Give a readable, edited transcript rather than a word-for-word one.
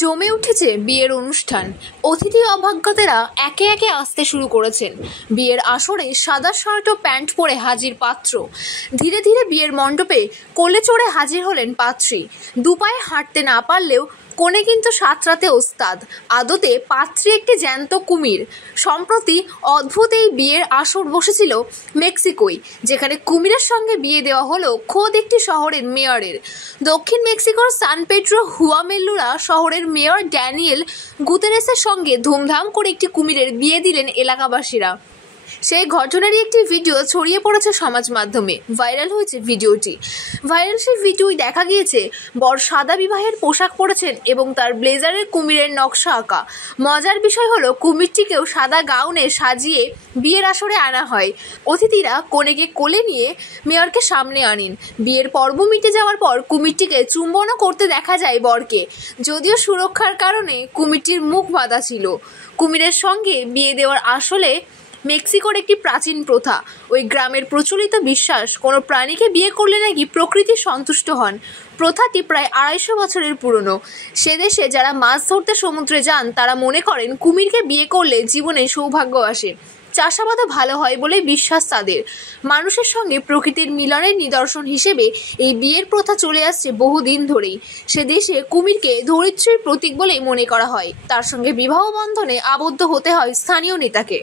জমে উঠেছে বিয়ের অনুষ্ঠান। অতিথি অভ্যাগতেরা একে একে আসতে শুরু করেছেন। বিয়ের আসরে সাদা শার্ট ও প্যান্ট পরে হাজির পাত্র। ধীরে ধীরে বিয়ের মণ্ডপে কোলে চড়ে হাজির হলেন পাত্রী। দুপায়ে হাঁটতে না পারলেও কোণে কিন্তু সাঁতরাতে ওস্তাদ। আদতে পাত্রী একটি জ্যান্ত কুমির। সম্প্রতি অদ্ভুত এই বিয়ের আসর বসেছিল মেক্সিকোয়, যেখানে কুমিরের সঙ্গে বিয়ে দেওয়া হলো খোদ একটি শহরের মেয়রের। দক্ষিণ মেক্সিকোর সান পেড্রো হুয়ামেলুরা শহরের মেয়র ড্যানিয়েল গুতেরেসের সঙ্গে ধুমধাম করে একটি কুমিরের বিয়ে দিলেন এলাকাবাসীরা। সেই ঘটনারই একটি ভিডিও ছড়িয়ে পড়েছে সমাজ মাধ্যমে। ভাইরাল হয়েছে ভিডিওটি। সেই ভিডিওয় দেখা গিয়েছে বর সাদা বিবাহের পোশাক পরেছেন এবং তার ব্লেজারের কুমিরের নকশা আঁকা। মজার বিষয় হলো, কুমিরটিকেও সাদা গাউনে সাজিয়ে বিয়ের আসরে আনা হয়। অতিথিরা কনেকে কোলে নিয়ে মেয়রকে সামনে আনেন। বিয়ের পর্ব মিটে যাওয়ার পর কুমিরটিকে চুম্বনও করতে দেখা যায় বরকে, যদিও সুরক্ষার কারণে কুমিরটির মুখ বাঁধা ছিল। কুমিরের সঙ্গে বিয়ে দেওয়ার আসলে মেক্সিকোর একটি প্রাচীন প্রথা। ওই গ্রামের প্রচলিত বিশ্বাস, কোনো প্রাণীকে বিয়ে করলে নাকি প্রকৃতি সন্তুষ্ট হন। প্রথাটি প্রায় 250 বছরের পুরনো। সে দেশে যারা মাছ ধরতে সমুদ্রে যান তারা মনে করেন কুমিরকে বিয়ে করলে জীবনে সৌভাগ্য আসে, চাষাবাদও ভালো হয় বলে বিশ্বাস তাদের। মানুষের সঙ্গে প্রকৃতির মিলনের নিদর্শন হিসেবে এই বিয়ের প্রথা চলে আসছে বহুদিন ধরেই। সে দেশে কুমিরকে ধরিত্রীর প্রতীক বলেই মনে করা হয়। তার সঙ্গে বিবাহ বন্ধনে আবদ্ধ হতে হয় স্থানীয় নেতাকে।